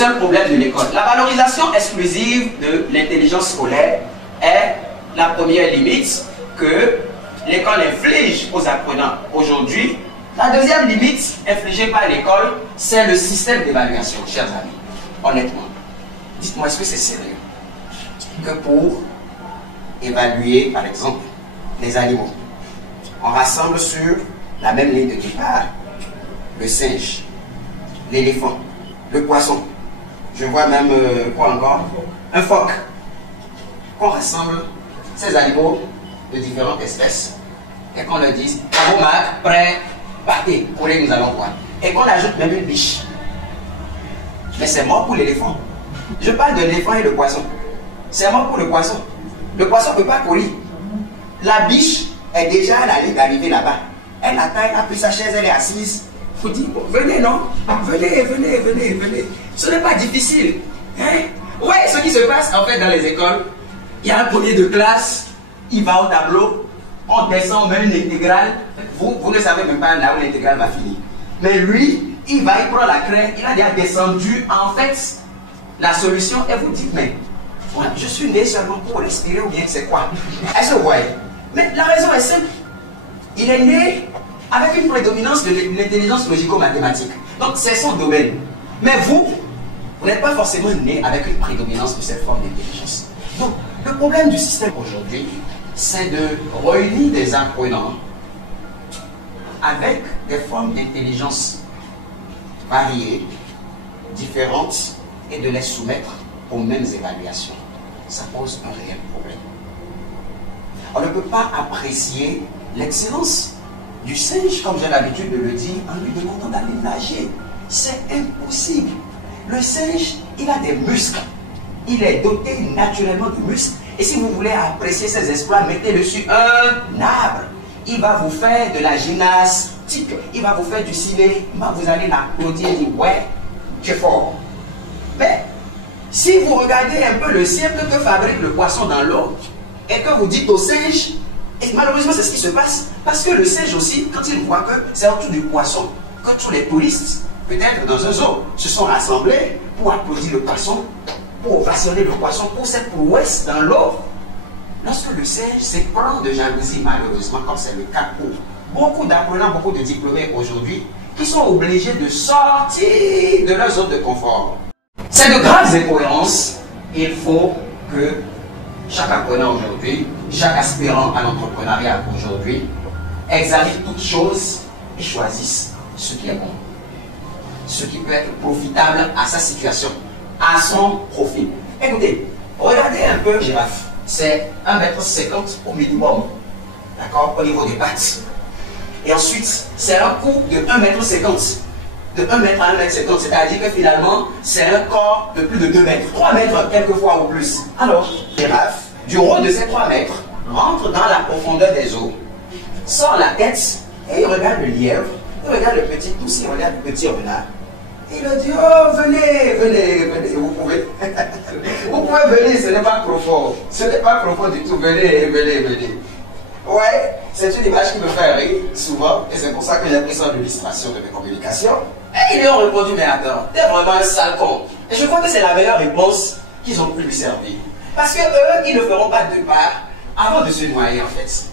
seul problème de l'école. La valorisation exclusive de l'intelligence scolaire est la première limite que l'école inflige aux apprenants aujourd'hui. La deuxième limite infligée par l'école, c'est le système d'évaluation, chers amis. Honnêtement, dites-moi, est-ce que c'est sérieux que pour évaluer, par exemple, les animaux, on rassemble sur la même ligne de départ le singe, l'éléphant, le poisson, je vois même, quoi encore, un phoque, qu'on rassemble ces animaux de différentes espèces et qu'on leur dise, à vos marques, prêts, partez, courez, nous allons voir. Et qu'on ajoute même une biche. Mais c'est mort pour l'éléphant. Je parle de l'éléphant et le poisson. C'est mort pour le poisson. Le poisson ne peut pas courir. La biche est déjà à la ligne d'arrivée là-bas. Elle attend, elle a pris sa chaise, elle est assise. Il faut dire, bon, venez, non? Venez, venez, venez, venez. Ce n'est pas difficile. Hein? Ouais, ce qui se passe en fait dans les écoles, il y a un premier de classe, il va au tableau, on descend, on met une intégrale. Vous ne savez même pas là où l'intégrale va finir. Mais lui, il va, il prend la craie, il a déjà descendu en fait la solution et vous dites, mais ouais, je suis né seulement pour respirer ou bien c'est quoi? Est-ce que vous voyez? Mais la raison est simple. Il est né avec une prédominance de l'intelligence logico-mathématique. Donc c'est son domaine. Mais vous n'êtes pas forcément né avec une prédominance de cette forme d'intelligence. Donc le problème du système aujourd'hui, c'est de réunir des apprenants avec des formes d'intelligence variées, différentes, et de les soumettre aux mêmes évaluations. Ça pose un réel problème. On ne peut pas apprécier l'excellence du singe, comme j'ai l'habitude de le dire, en lui demandant d'aller nager. C'est impossible. Le singe, il a des muscles. Il est doté naturellement de muscles. Et si vous voulez apprécier ses exploits, mettez-le sur un arbre. Il va vous faire de la gymnastique. Il va vous faire du cinéma. Vous allez l'applaudir et dire, ouais, tu es fort. Mais si vous regardez un peu le cirque que fabrique le poisson dans l'eau, et que vous dites au singe, et malheureusement c'est ce qui se passe, parce que le singe aussi, quand il voit que c'est autour du poisson, que tous les touristes, peut-être dans un zoo, se sont rassemblés pour applaudir le poisson, pour ovationner le poisson, pour cette prouesse dans l'eau. Lorsque le singe s'éprend de jalousie, malheureusement, comme c'est le cas pour beaucoup d'apprenants, beaucoup de diplômés aujourd'hui, qui sont obligés de sortir de leur zone de confort. C'est de graves incohérences. Il faut que chaque apprenant aujourd'hui, chaque aspirant à l'entrepreneuriat aujourd'hui, examine toutes choses et choisisse ce qui est bon, ce qui peut être profitable à sa situation, à son profil. Écoutez, regardez un peu girafe. C'est 1,50 m au minimum, d'accord, au niveau des pattes. Et ensuite, c'est un coup de 1,50 m. De 1 mètre à 1,50 m, c'est-à-dire que finalement, c'est un corps de plus de 2 mètres, 3 mètres quelquefois ou plus. Alors, girafe, du haut de ces 3 mètres, rentre dans la profondeur des eaux, sort la tête et il regarde le lièvre, il regarde le petit poussin, il regarde le petit renard. Il leur dit, oh, venez, venez, venez, vous pouvez. Vous pouvez venir, ce n'est pas profond. Ce n'est pas profond du tout, venez, venez, venez. Ouais, c'est une image qui me fait rire souvent, et c'est pour ça que j'ai pris ça en illustration de mes communications. Et ils lui ont répondu, mais attends, t'es vraiment un sale con. Et je crois que c'est la meilleure réponse qu'ils ont pu lui servir. Parce que eux, ils ne feront pas de part avant de se noyer en fait.